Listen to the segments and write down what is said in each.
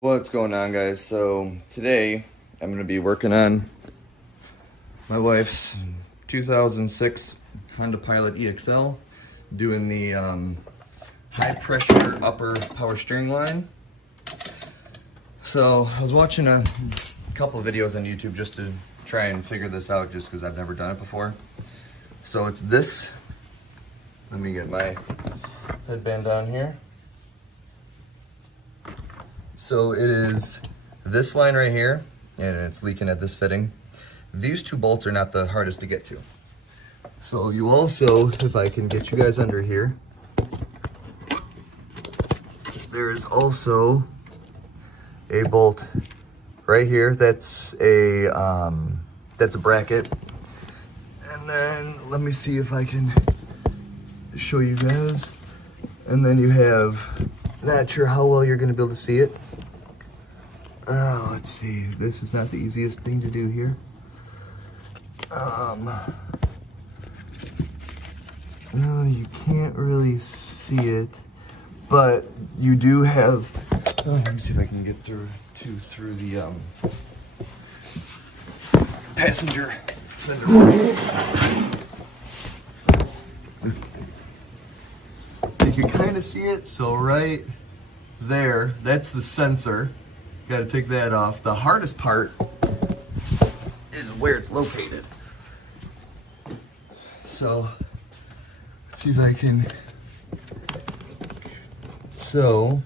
What's going on, guys? So today I'm going to be working on my wife's 2006 Honda Pilot EXL, doing the high pressure upper power steering line. So I was watching a couple of videos on YouTube just to try and figure this out, just because I've never done it before. So it's this. Let me get my headband on here. So it is this line right here, and it's leaking at this fitting. These two bolts are not the hardest to get to. So you also, if I can get you guys under here, there's also a bolt right here. That's a bracket. And then let me see if I can show you guys. And then you have, not sure how well you're gonna be able to see it. Oh, let's see. This is not the easiest thing to do here. No, you can't really see it, but you do have. Oh, let me see if I can get through the passenger center. You can kind of see it. So right there, that's the sensor. Got to take that off. The hardest part is where it's located. So let's see if I can. So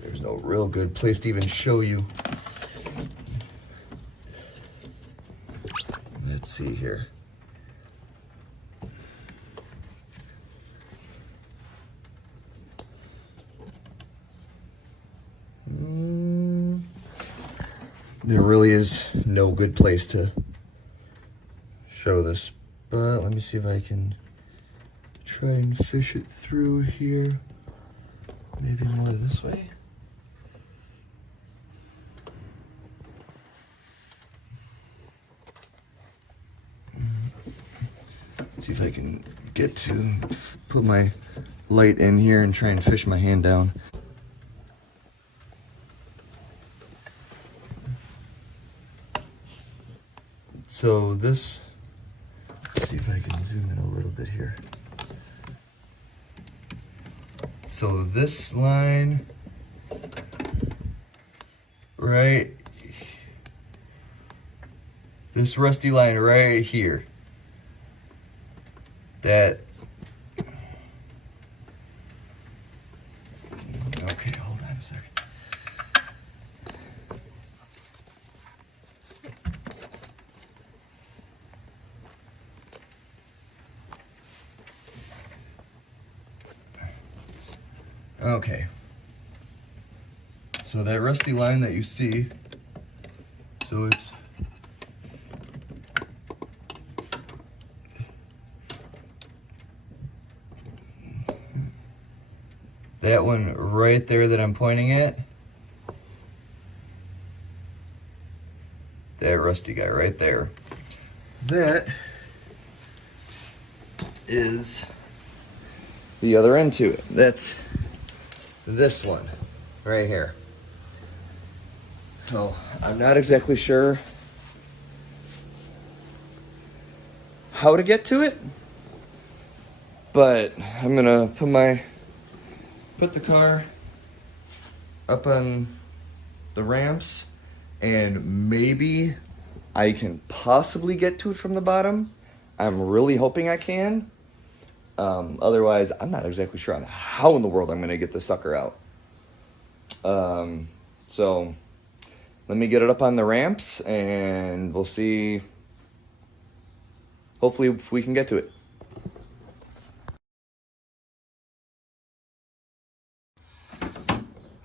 there's no real good place to even show you. Let's see here. There really is no good place to show this, but let me see if I can try and fish it through here. Maybe more this way. Let's see if I can get to put my light in here and try and fish my hand down. So this, let's see if I can zoom in a little bit here. So this line, right, this rusty line right here, that, okay, hold on a second. Okay, so that rusty line that you see, so it's that one right there that I'm pointing at, that rusty guy right there. That is the other end to it. That's this one right here. So I'm not exactly sure how to get to it, but I'm gonna put the car up on the ramps, and maybe I can possibly get to it from the bottom. I'm really hoping I can. Otherwise, I'm not exactly sure on how in the world I'm going to get this sucker out. So let me get it up on the ramps, and we'll see. Hopefully, if we can get to it.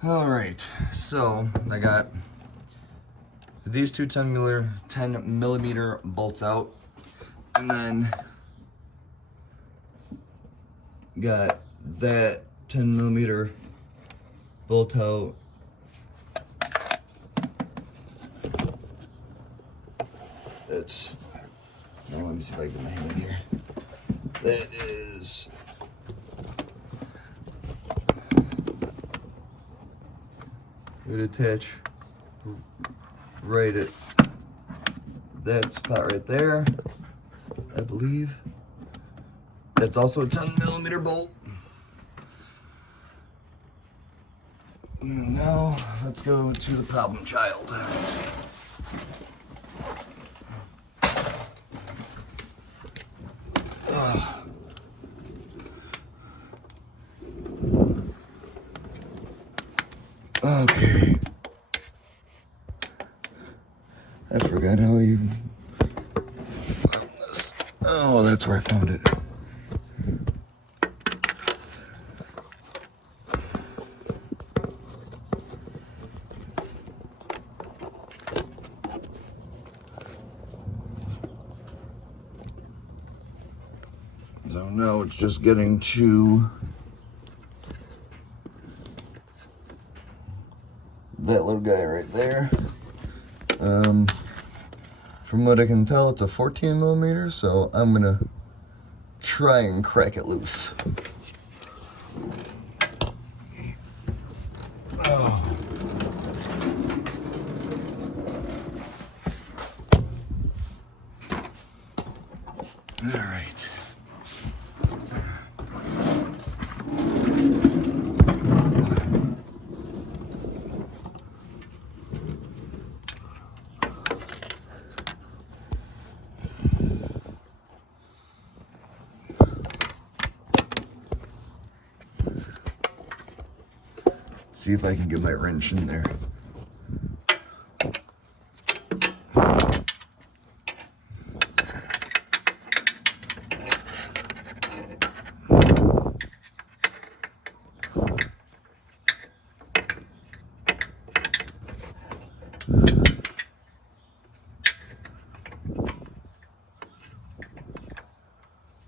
All right, so I got these two 10 millimeter bolts out, and then got that 10 millimeter bolt out. That's, now let me see if I can get my hand in here. That is It attach right at that spot right there, I believe. That's also a 10mm bolt. Now, let's go to the problem child. Okay. I forgot how you found this. Oh, that's where I found it. So now it's just getting to that little guy right there. From what I can tell, it's a 14mm, so I'm gonna try and crack it loose. Oh. All right. See if I can get my wrench in there.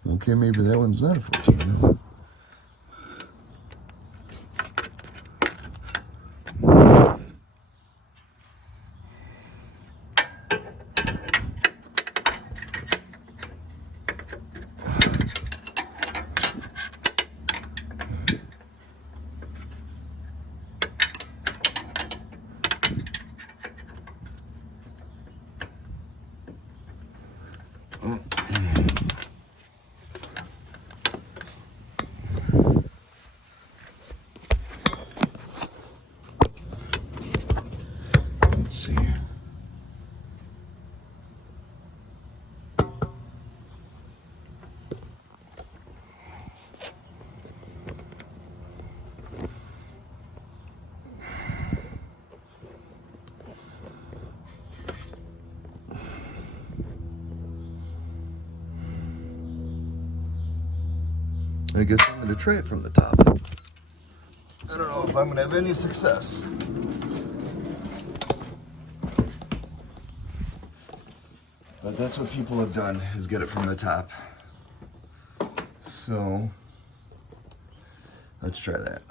Okay, maybe that one's not a 14 mil. Let's see. I guess I'm gonna try it from the top. I don't know if I'm gonna have any success. But that's what people have done, is get it from the top. So, let's try that.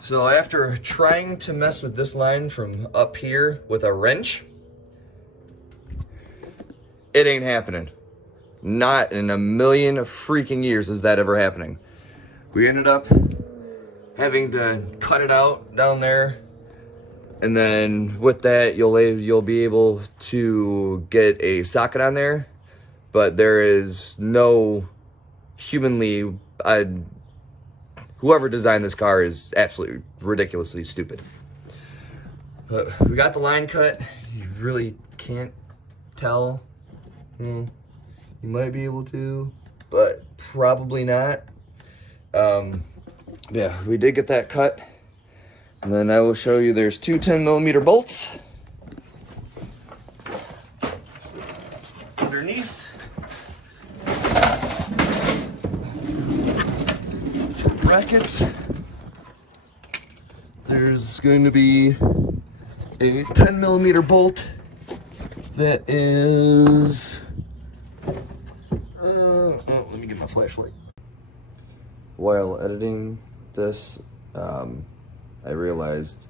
So after trying to mess with this line from up here with a wrench, it ain't happening. Not in a million freaking years is that ever happening. We ended up having to cut it out down there. And then with that, you'll be able to get a socket on there, but there is no humanly, whoever designed this car is absolutely ridiculously stupid. But we got the line cut. You really can't tell. You might be able to, but probably not. Yeah, we did get that cut. And then I will show you there's two 10mm bolts underneath. Brackets. There's going to be a 10mm bolt that is let me get my flashlight. While editing this, I realized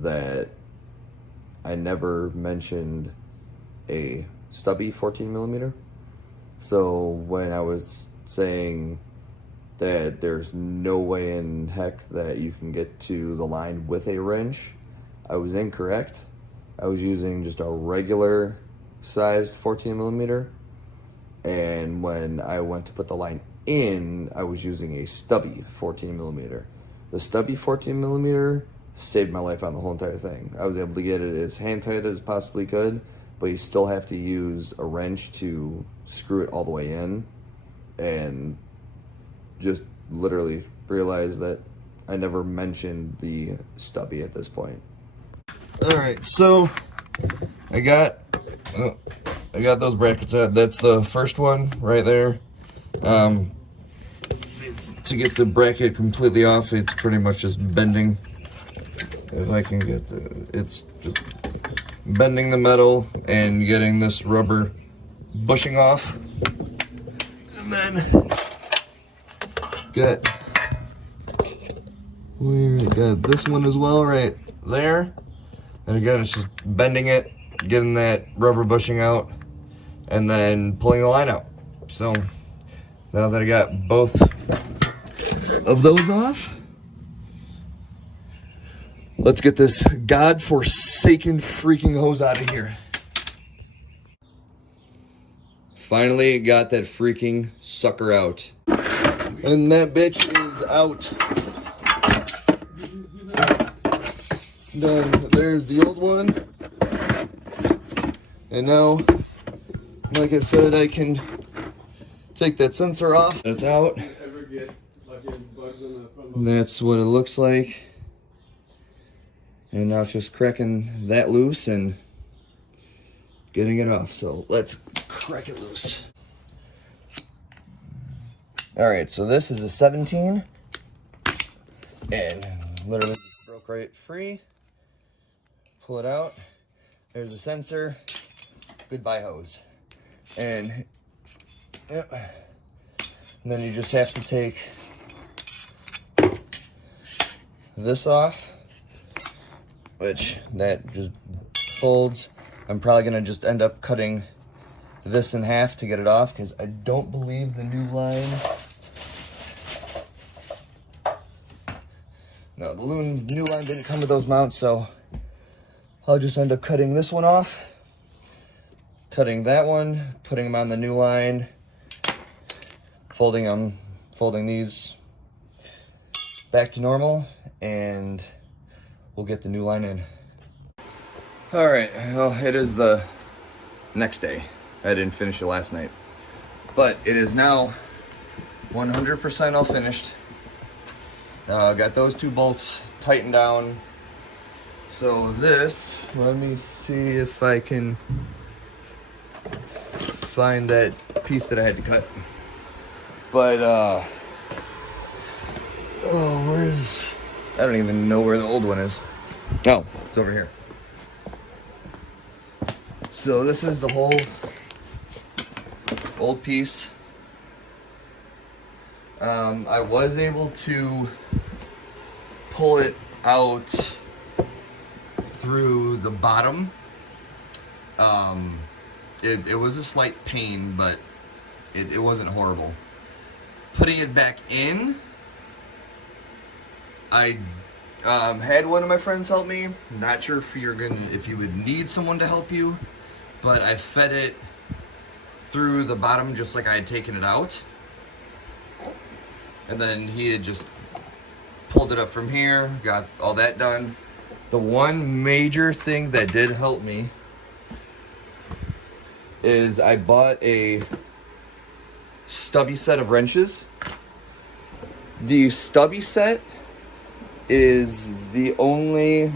that I never mentioned a stubby 14mm. So when I was saying that there's no way in heck that you can get to the line with a wrench, I was incorrect. I was using just a regular sized 14 millimeter. And when I went to put the line in, I was using a stubby 14 millimeter. The stubby 14 millimeter saved my life on the whole entire thing. I was able to get it as hand tight as possibly could, but you still have to use a wrench to screw it all the way in. And just literally realized that I never mentioned the stubby at this point. All right, so I got those brackets out. That's the first one right there. To get the bracket completely off, it's pretty much just bending. If I can get it's just bending the metal and getting this rubber bushing off. And then got this one as well right there. And again, it's just bending it, getting that rubber bushing out, and then pulling the line out. So now that I got both of those off, let's get this godforsaken freaking hose out of here. Finally got that freaking sucker out. And that bitch is out. Then there's the old one. And now, like I said, I can take that sensor off. It's out. And that's what it looks like. And now it's just cracking that loose and getting it off. So let's crack it loose. All right, so this is a 17. And literally just broke right free. Pull it out. There's the sensor. Goodbye hose. And yep. And then you just have to take this off, which that just folds. I'm probably gonna just end up cutting this in half to get it off because I don't believe the new line. No, the new line didn't come with those mounts, so I'll just end up cutting this one off, cutting that one, putting them on the new line, folding these back to normal, and we'll get the new line in. All right, well, it is the next day. I didn't finish it last night, but it is now 100% all finished. Got those two bolts tightened down. So this, let me see if I can find that piece that I had to cut. But, I don't even know where the old one is. Oh, it's over here. So this is the whole old piece. I was able to pull it out through the bottom. It was a slight pain, but it wasn't horrible. Putting it back in, I had one of my friends help me. Not sure if you would need someone to help you, but I fed it through the bottom just like I had taken it out. And then he had just pulled it up from here, got all that done. The one major thing that did help me is I bought a stubby set of wrenches. The stubby set is the only,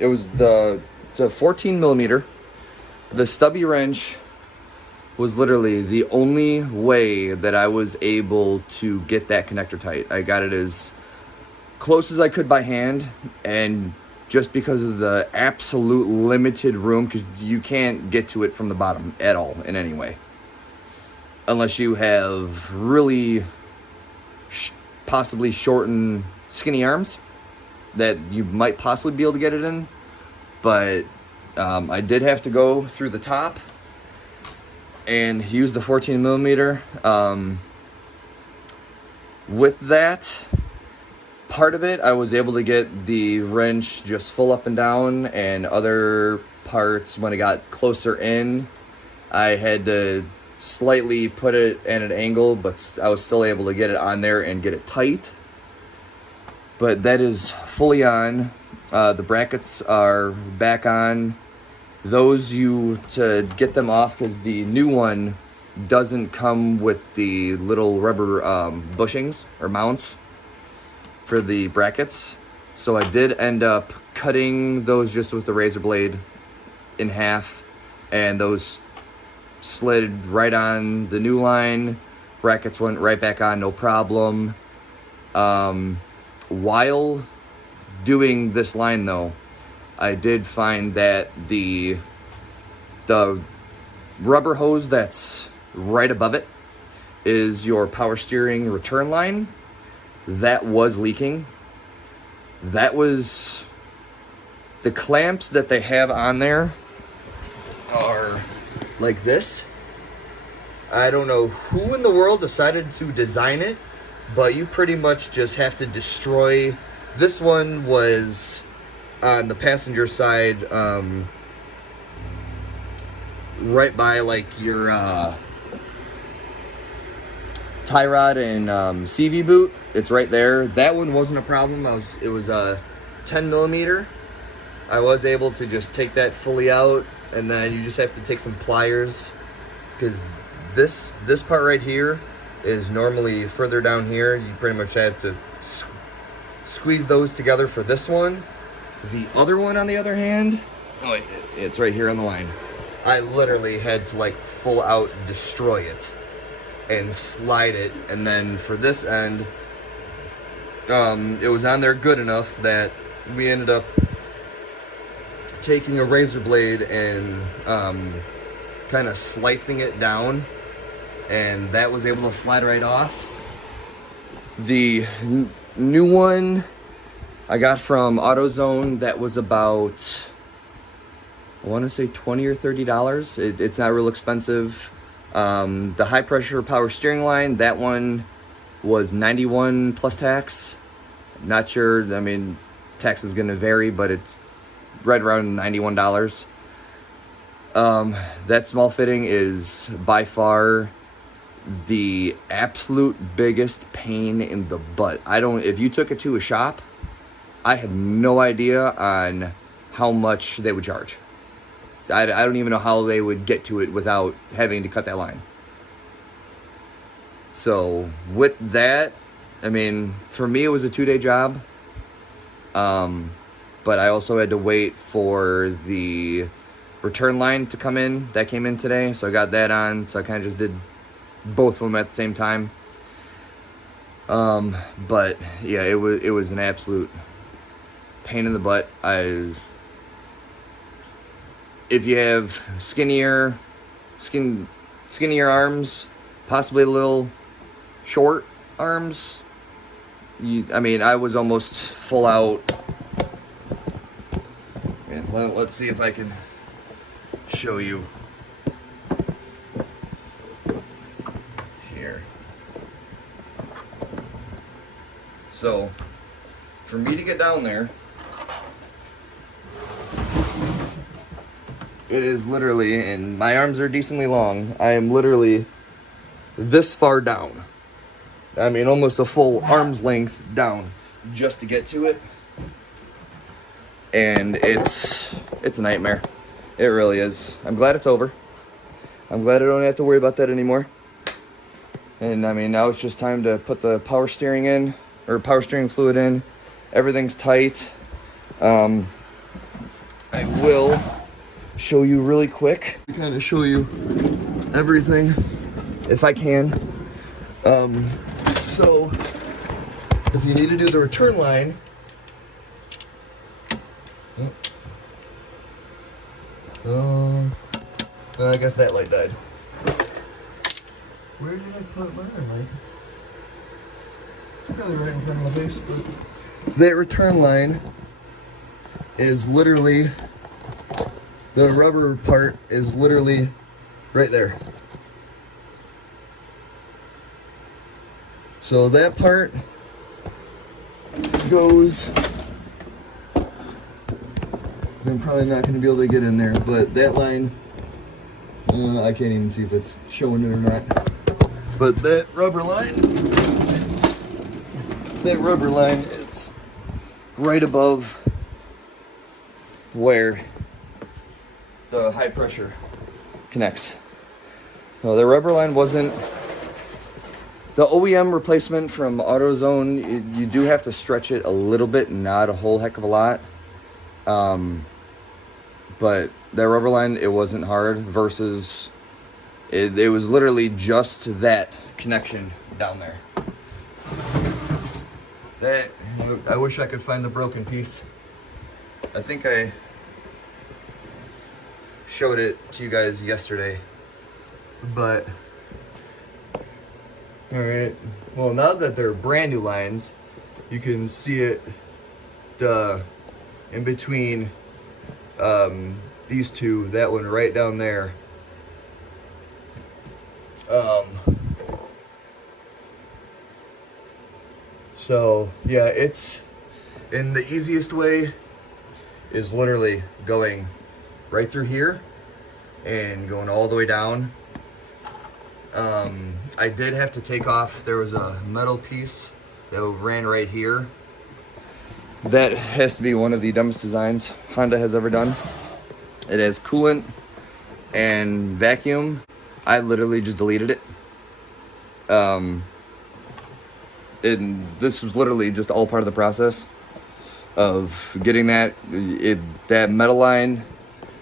it's a 14 millimeter. The stubby wrench was literally the only way that I was able to get that connector tight. I got it as close as I could by hand, and just because of the absolute limited room, because you can't get to it from the bottom at all in any way. Unless you have really possibly short and skinny arms that you might possibly be able to get it in. But I did have to go through the top and use the 14 millimeter. With that, part of it, I was able to get the wrench just full up and down, and other parts, when it got closer in, I had to slightly put it at an angle, but I was still able to get it on there and get it tight. But that is fully on. The brackets are back on. Those to get them off, because the new one doesn't come with the little rubber bushings or mounts for the brackets. So I did end up cutting those just with the razor blade in half, and those slid right on the new line. Brackets went right back on, no problem. While doing this line though, I did find that the rubber hose that's right above it is your power steering return line. That was leaking. That was the clamps that they have on there are like this. I don't know who in the world decided to design it, but you pretty much just have to destroy. This one was on the passenger side, right by like your tie rod and CV boot. It's right there. That one wasn't a problem. It was a 10 millimeter. I was able to just take that fully out, and then you just have to take some pliers, because this part right here is normally further down here. You pretty much have to squeeze those together for this one. The other one, on the other hand, it's right here on the line. I literally had to like full out destroy it and slide it, and then for this end, it was on there good enough that we ended up taking a razor blade and kind of slicing it down, and that was able to slide right off. The new one I got from AutoZone, that was about, I want to say $20 or $30. It's not real expensive. The high pressure power steering line, that one was $91 plus tax. Not sure, I mean, tax is going to vary, but it's right around $91. That small fitting is by far the absolute biggest pain in the butt. If you took it to a shop, I have no idea on how much they would charge. I don't even know how they would get to it without having to cut that line. So with that, I mean, for me it was a 2-day job. But I also had to wait for the return line to come in. That came in today, so I got that on. So I kind of just did both of them at the same time. But yeah, it was an absolute pain in the butt. If you have skinnier arms, possibly a little short arms, I was almost full out. And let's see if I can show you here. So, for me to get down there, it is literally, and my arms are decently long, I am literally this far down. I mean, almost a full arm's length down just to get to it. And it's a nightmare. It really is. I'm glad it's over. I'm glad I don't have to worry about that anymore. And I mean, now it's just time to put the power steering in, or power steering fluid in. Everything's tight. I will show you really quick. Kind of show you everything if I can. So if you need to do the return line, I guess that light died. Where did I put my other light? Probably right in front of my face. But that return line is literally, the rubber part is literally right there. So that part goes, I'm probably not going to be able to get in there, but that line, I can't even see if it's showing it or not. But that rubber line is right above where the high pressure connects. No, the rubber line wasn't the OEM replacement from AutoZone. You do have to stretch it a little bit, not a whole heck of a lot. But that rubber line, it wasn't hard versus it was literally just that connection down there. That, I wish I could find the broken piece. I think I showed it to you guys yesterday, but all right. Well, now that they're brand new lines, you can see it in between these two, that one right down there. So yeah, it's, in the easiest way is literally going right through here and going all the way down. I did have to take off, there was a metal piece that ran right here. That has to be one of the dumbest designs Honda has ever done. It has coolant and vacuum. I literally just deleted it. And this was literally just all part of the process of getting that metal line,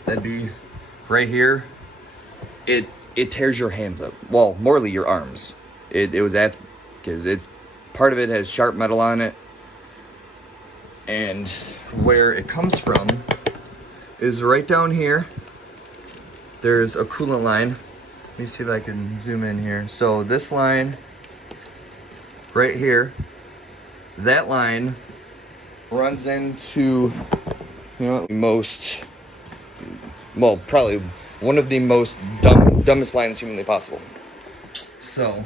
that'd be right here. It tears your hands up. Well, morely your arms. It was because part of it has sharp metal on it, and where it comes from is right down here. There's a coolant line. Let me see if I can zoom in here. So this line right here, that line runs into, probably one of the most dumbest lines humanly possible. So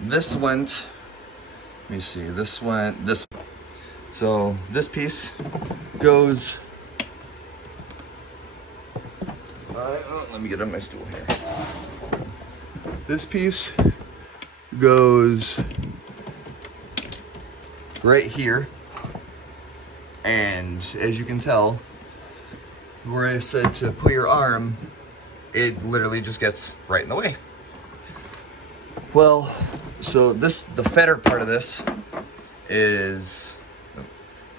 this went, let me see, this went this way. So this piece goes, let me get on my stool here. This piece goes right here, and as you can tell, where I said to put your arm, it literally just gets right in the way. Well, so the fatter part of this is,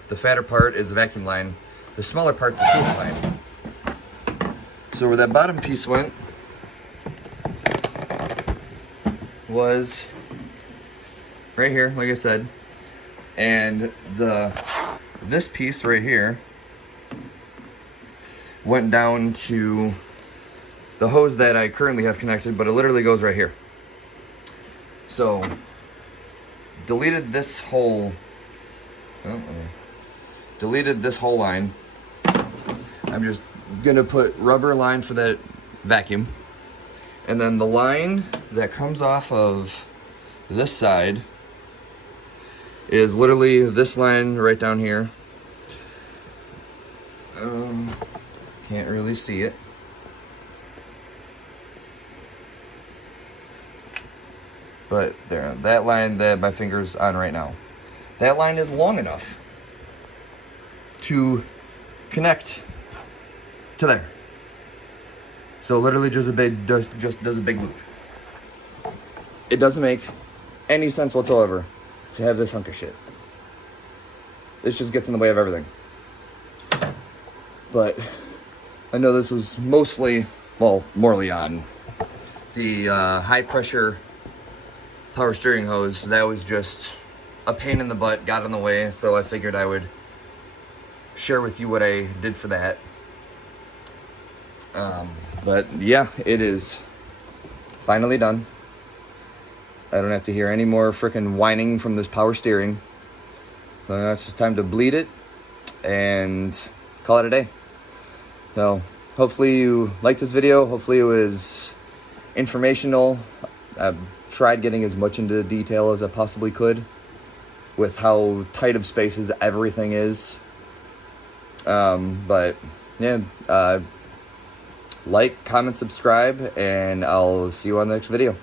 the fatter part is the vacuum line, the smaller part's the coolant line. So where that bottom piece went was right here, like I said, and this piece right here went down to the hose that I currently have connected, but it literally goes right here. So deleted this whole line. I'm just gonna put rubber line for that vacuum, and then the line that comes off of this side is literally this line right down here. Can't really see it, but there, that line that my finger's on right now, that line is long enough to connect to there. So literally just does a big loop. It doesn't make any sense whatsoever to have this hunk of shit. This just gets in the way of everything. But I know this was mostly, morely on the high pressure power steering hose. That was just a pain in the butt, got in the way, so I figured I would share with you what I did for that. But yeah, it is finally done. I don't have to hear any more freaking whining from this power steering. So now it's just time to bleed it and call it a day. So hopefully you liked this video. Hopefully it was informational. I've tried getting as much into detail as I possibly could with how tight of spaces everything is. But yeah, like, comment, subscribe, and I'll see you on the next video.